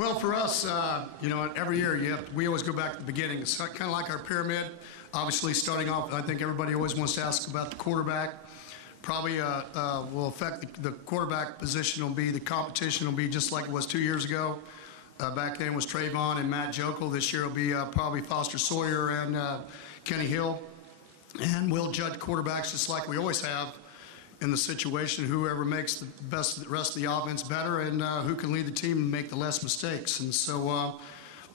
Well, for us, every year we always go back to the beginning. It's kind of like our pyramid. Obviously, starting off, I think everybody always wants to ask about the quarterback. Probably will affect the quarterback position. The competition will be just like it was 2 years ago. Back then was Trayvon and Matt Jokel. This year will be probably Foster Sawyer and Kenny Hill. And we'll judge quarterbacks just like we always have in the situation, whoever makes the rest of the offense better and who can lead the team and make the less mistakes. And so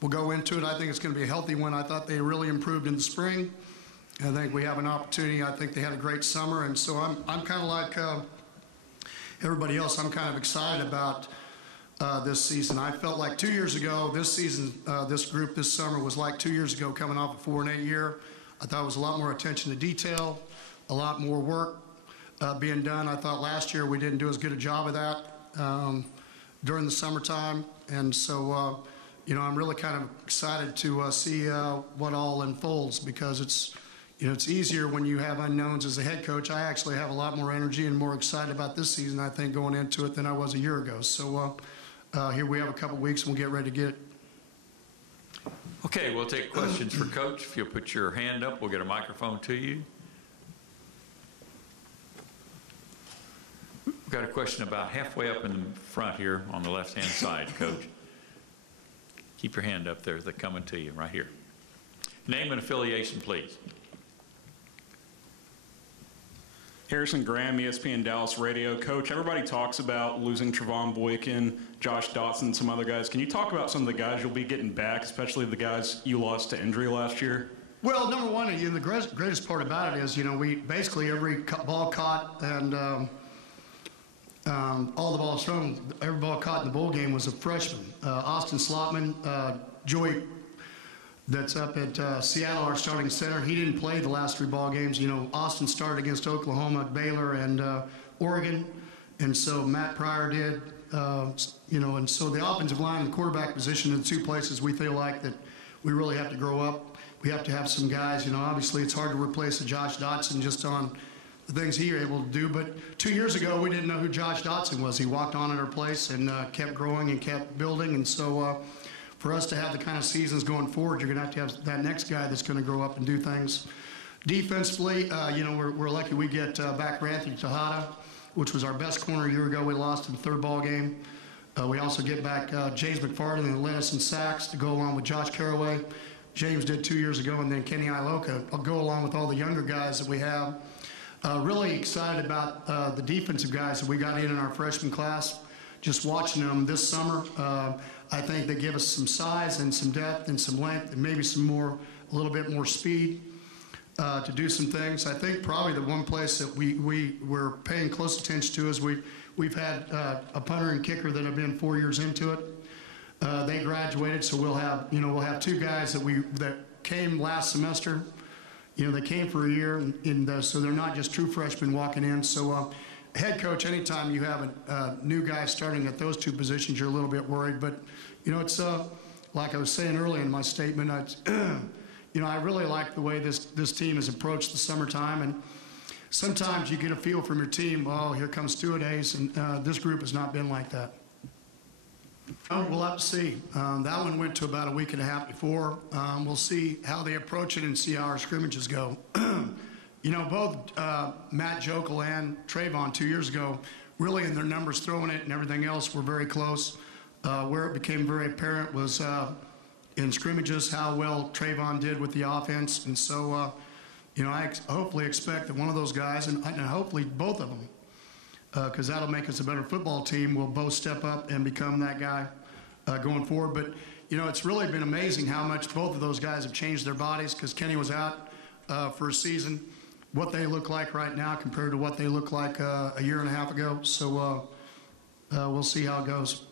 we'll go into it. I think it's going to be a healthy one. I thought they really improved in the spring. I think we have an opportunity. I think they had a great summer. And so I'm kind of like everybody else. I'm kind of excited about this season. I felt like 2 years ago, this season, this group this summer was like 2 years ago coming off a 4-8 year. I thought it was a lot more attention to detail, a lot more work being done. I thought last year we didn't do as good a job of that during the summertime. And so, I'm really kind of excited to see what all unfolds, because it's easier when you have unknowns as a head coach. I actually have a lot more energy and more excited about this season, I think, going into it than I was a year ago. So here we have a couple weeks and we'll get ready to get it. Okay, we'll take questions for Coach. If you'll put your hand up, we'll get a microphone to you. We've got a question about halfway up in the front here on the left-hand side, Coach. Keep your hand up there. They're coming to you right here. Name and affiliation, please. Harrison Graham, ESPN Dallas Radio. Coach, everybody talks about losing Trevon Boykin, Josh Dotson, some other guys. Can you talk about some of the guys you'll be getting back, especially the guys you lost to injury last year? Well, number one, the greatest part about it is, we basically every ball caught and all the balls thrown, every ball caught in the bowl game was a freshman. Austin Slotman, Joey, that's up at Seattle, our starting center. He didn't play the last 3 ball games. Austin started against Oklahoma, Baylor, and Oregon, and so Matt Pryor did. And so the offensive line and the quarterback position are the 2 places we feel like that we really have to grow up. We have to have some guys. Obviously it's hard to replace a Josh Dotson just on the things he was able to do. But 2 years ago, we didn't know who Josh Dotson was. He walked on at our place and kept growing and kept building. And so for us to have the kind of seasons going forward, you're going to have that next guy that's going to grow up and do things. Defensively, we're lucky we get back Anthony Tejada, which was our best corner a year ago. We lost in the 3rd ball game. We also get back James McFarland, and led us in sacks to go along with Josh Caraway. James did 2 years ago, and then Kenny Iloka. I'll go along with all the younger guys that we have. Really excited about the defensive guys that we got in our freshman class. Just watching them this summer, I think they give us some size and some depth and some length and maybe a little bit more speed to do some things. I think probably the one place that we're paying close attention to is we've had a punter and kicker that have been 4 years into it. They graduated, so we'll have 2 guys that came last semester. They came for a year, so they're not just true freshmen walking in. So head coach, anytime you have a new guy starting at those 2 positions, you're a little bit worried. But, it's like I was saying earlier in my statement, I really like the way this team has approached the summertime. And sometimes you get a feel from your team, oh, here comes Stewart-Hayes, and this group has not been like that. We'll have to see. That one went to about a week and a half before. We'll see how they approach it and see how our scrimmages go. Both Matt Jokel and Trayvon 2 years ago, really in their numbers throwing it and everything else, were very close. Where it became very apparent was in scrimmages how well Trayvon did with the offense. And so, I hopefully expect that one of those guys, and hopefully both of them, because that'll make us a better football team, will both step up and become that guy going forward. But, it's really been amazing how much both of those guys have changed their bodies, because Kenny was out for a season. What they look like right now compared to what they looked like a year and a half ago. So we'll see how it goes.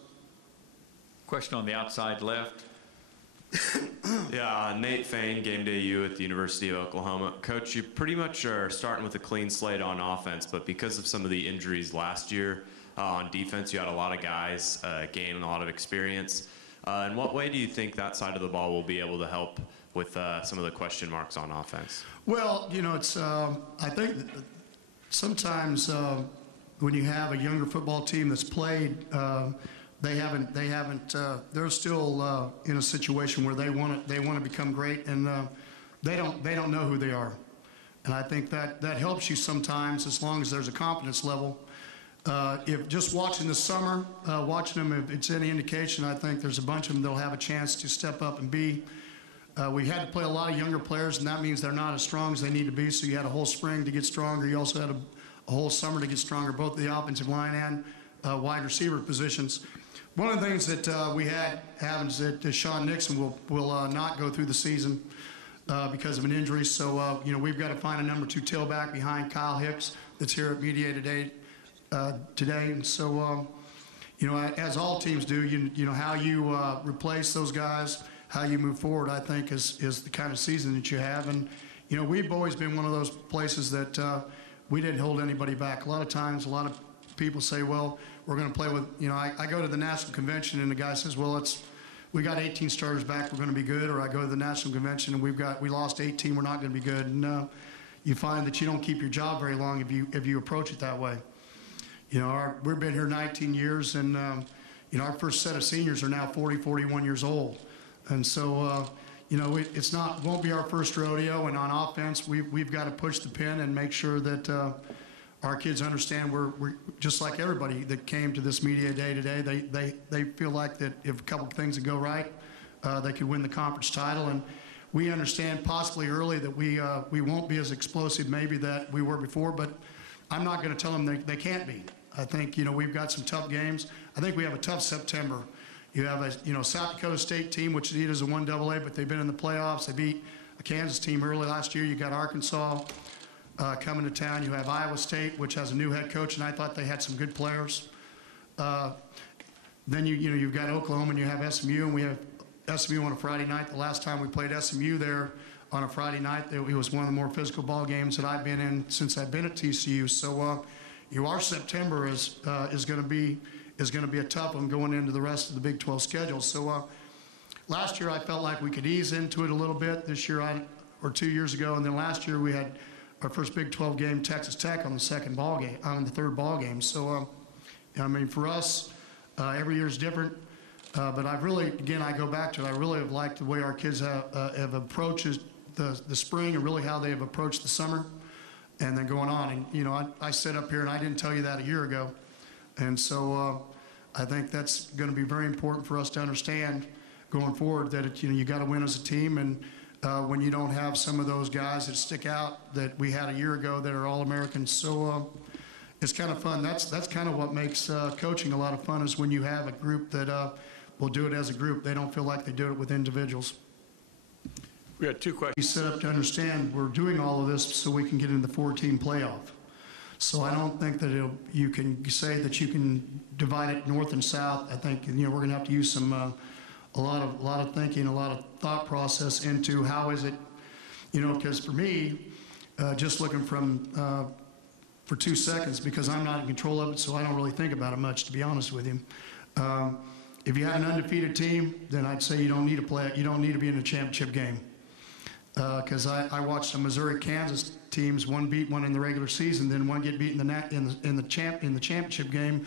Question on the outside left. Yeah, Nate Fain, Game Day U at the University of Oklahoma. Coach, you pretty much are starting with a clean slate on offense, but because of some of the injuries last year on defense, you had a lot of guys gain a lot of experience. In what way do you think that side of the ball will be able to help with some of the question marks on offense? Well, it's I think sometimes when you have a younger football team that's played they haven't. They're still in a situation where they want to become great, and they don't know who they are. And I think that helps you sometimes as long as there's a confidence level. If just watching this summer, watching them, if it's any indication, I think there's a bunch of them that'll have a chance to step up and be. We had to play a lot of younger players, and that means they're not as strong as they need to be. So you had a whole spring to get stronger. You also had a whole summer to get stronger, both the offensive line and wide receiver positions. One of the things that we had happens that Sean Nixon will not go through the season because of an injury. So we've got to find a number 2 tailback behind Kyle Hicks that's here at media today. And so as all teams do, you know how you replace those guys, how you move forward, I think is the kind of season that you have. And we've always been one of those places that we didn't hold anybody back. A lot of times, a lot of people say, well, we're going to play with, I go to the national convention and the guy says, well, we got 18 starters back, we're going to be good. Or I go to the national convention and we lost 18, we're not going to be good. And you find that you don't keep your job very long if you approach it that way. We've been here 19 years, and our first set of seniors are now 40, 41 years old. And so, won't be our first rodeo. And on offense, we've got to push the pin and make sure that our kids understand we're just like everybody that came to this media day today. They feel like that if a couple of things would go right, they could win the conference title. And we understand possibly early that we won't be as explosive maybe that we were before, but I'm not going to tell them they can't be. I think, we've got some tough games. I think we have a tough September. You have a, South Dakota State team, which is a 1AA, but they've been in the playoffs. They beat a Kansas team early last year. You got Arkansas coming to town. You have Iowa State, which has a new head coach, and I thought they had some good players. Then you've got Oklahoma, and you have SMU, and we have SMU on a Friday night. The last time we played SMU there on a Friday night, it was one of the more physical ball games that I've been in since I've been at TCU. So our September is going to be a tough one going into the rest of the Big 12 schedule. So last year I felt like we could ease into it a little bit. This year or 2 years ago, and then last year we had our first Big 12 game, Texas Tech, on the third ball game. So for us, every year is different. But I go back to it. I really have liked the way our kids have approached the spring and really how they have approached the summer. And then going on, and I sit up here and I didn't tell you that a year ago, and so I think that's going to be very important for us to understand going forward that you got to win as a team, and when you don't have some of those guys that stick out that we had a year ago that are All-Americans, so it's kind of fun. That's kind of what makes coaching a lot of fun is when you have a group that will do it as a group. They don't feel like they do it with individuals. We got 2 questions. We set up to understand we're doing all of this so we can get into the 4-team playoff. So I don't think that you can say that you can divide it north and south. I think we're going to have to use some a lot of thinking, a lot of thought process into how is it, because for me, just looking from for 2 seconds, because I'm not in control of it, so I don't really think about it much, to be honest with you. If you have an undefeated team, then I'd say you don't need to play it. You don't need to be in a championship game. Because I watched the Missouri-Kansas teams, one beat one in the regular season, then one get beat in the championship game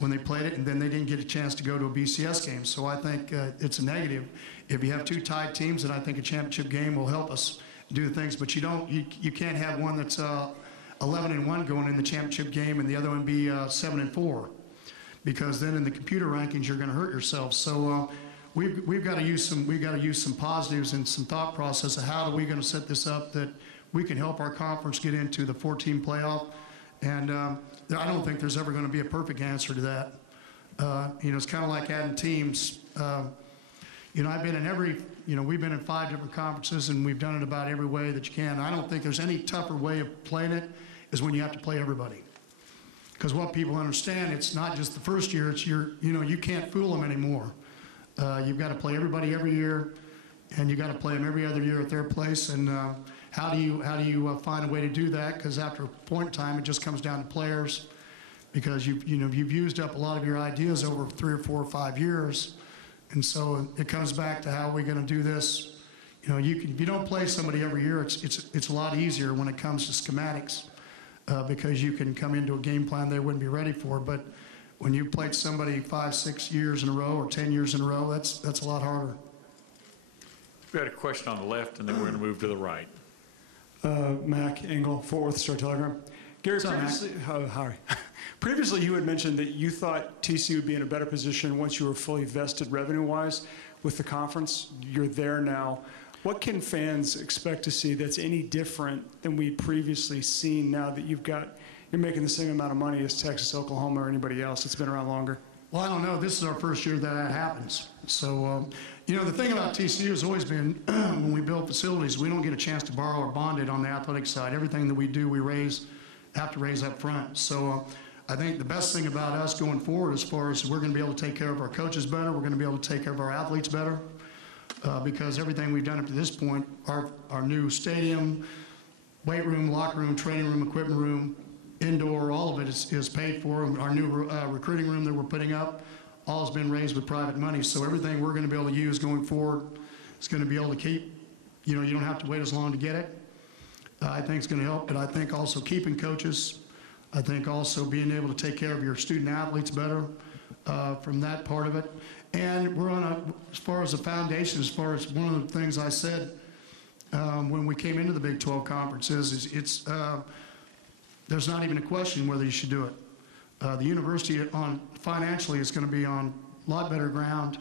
when they played it, and then they didn't get a chance to go to a BCS game. So I think it's a negative. If you have 2 tied teams, then I think a championship game will help us do things. But you can't have one that's 11-1 going in the championship game and the other one be 7-4, because then in the computer rankings you're going to hurt yourself. So. We've got to use some positives and some thought process of how are we going to set this up that we can help our conference get into the 4-team playoff. And I don't think there's ever going to be a perfect answer to that. It's kind of like adding teams. I've been in we've been in 5 different conferences and we've done it about every way that you can. I don't think there's any tougher way of playing it is when you have to play everybody. Because what people understand, it's not just the first year, it's you can't fool them anymore. You've got to play everybody every year, and you got to play them every other year at their place. And how do you find a way to do that? Because after a point in time, it just comes down to players, because you've used up a lot of your ideas over 3 or 4 or 5 years, and so it comes back to how are we going to do this. If you don't play somebody every year, it's a lot easier when it comes to schematics, because you can come into a game plan they wouldn't be ready for. But when you played somebody 5, 6 years in a row or 10 years in a row, that's a lot harder. We had a question on the left, and then we're going to move to the right. Mac Engel, Fort Worth Star-Telegram. Gary, What's up, Mac? hi. Previously, you had mentioned that you thought TCU would be in a better position once you were fully vested revenue-wise with the conference. You're there now. What can fans expect to see that's any different than we'd previously seen now that you're making the same amount of money as Texas, Oklahoma, or anybody else that's been around longer? Well, I don't know. This is our first year that happens. So, the thing about TCU has always been when we build facilities, we don't get a chance to borrow or bond it on the athletic side. Everything that we do, we have to raise up front. So I think the best thing about us going forward as far as we're going to be able to take care of our coaches better, we're going to be able to take care of our athletes better, because everything we've done up to this point, our new stadium, weight room, locker room, training room, equipment room, indoor, all of it is paid for. Our new recruiting room that we're putting up, all has been raised with private money. So everything we're going to be able to use going forward is going to be able to keep, you don't have to wait as long to get it. I think it's going to help, but I think also keeping coaches, I think also being able to take care of your student athletes better from that part of it. And we're as far as the foundation, as far as one of the things I said when we came into the Big 12 conference is there's not even a question whether you should do it. The university financially is going to be on a lot better ground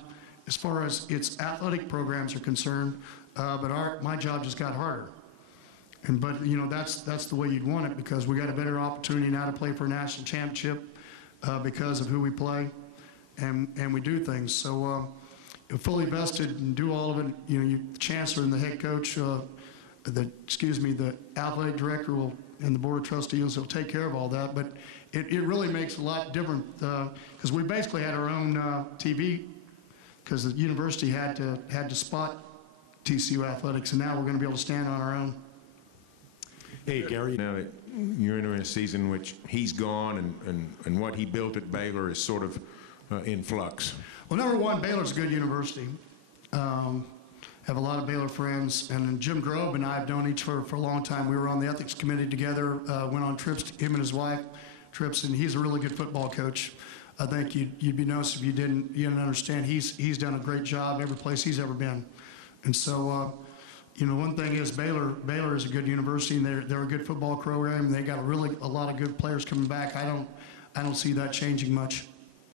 as far as its athletic programs are concerned, but my job just got harder. But that's the way you'd want it, because we got a better opportunity now to play for a national championship because of who we play and we do things. So fully vested and do all of it. The chancellor and the head coach, the athletic director and the board of trustees will take care of all that. But it really makes a lot different because we basically had our own TV because the university had to spot TCU athletics, and now we're going to be able to stand on our own. Hey, Gary, now that you're entering a season in which he's gone and what he built at Baylor is sort of in flux. Well, number one, Baylor's a good university. Have a lot of Baylor friends, and Jim Grobe and I have known each other for a long time. We were on the ethics committee together, went on trips, him and his wife, trips, and he's a really good football coach. I think you'd be nice if you didn't understand. He's done a great job every place he's ever been. And so, one thing is Baylor is a good university, and they're a good football program, and they got a lot of good players coming back. I don't see that changing much.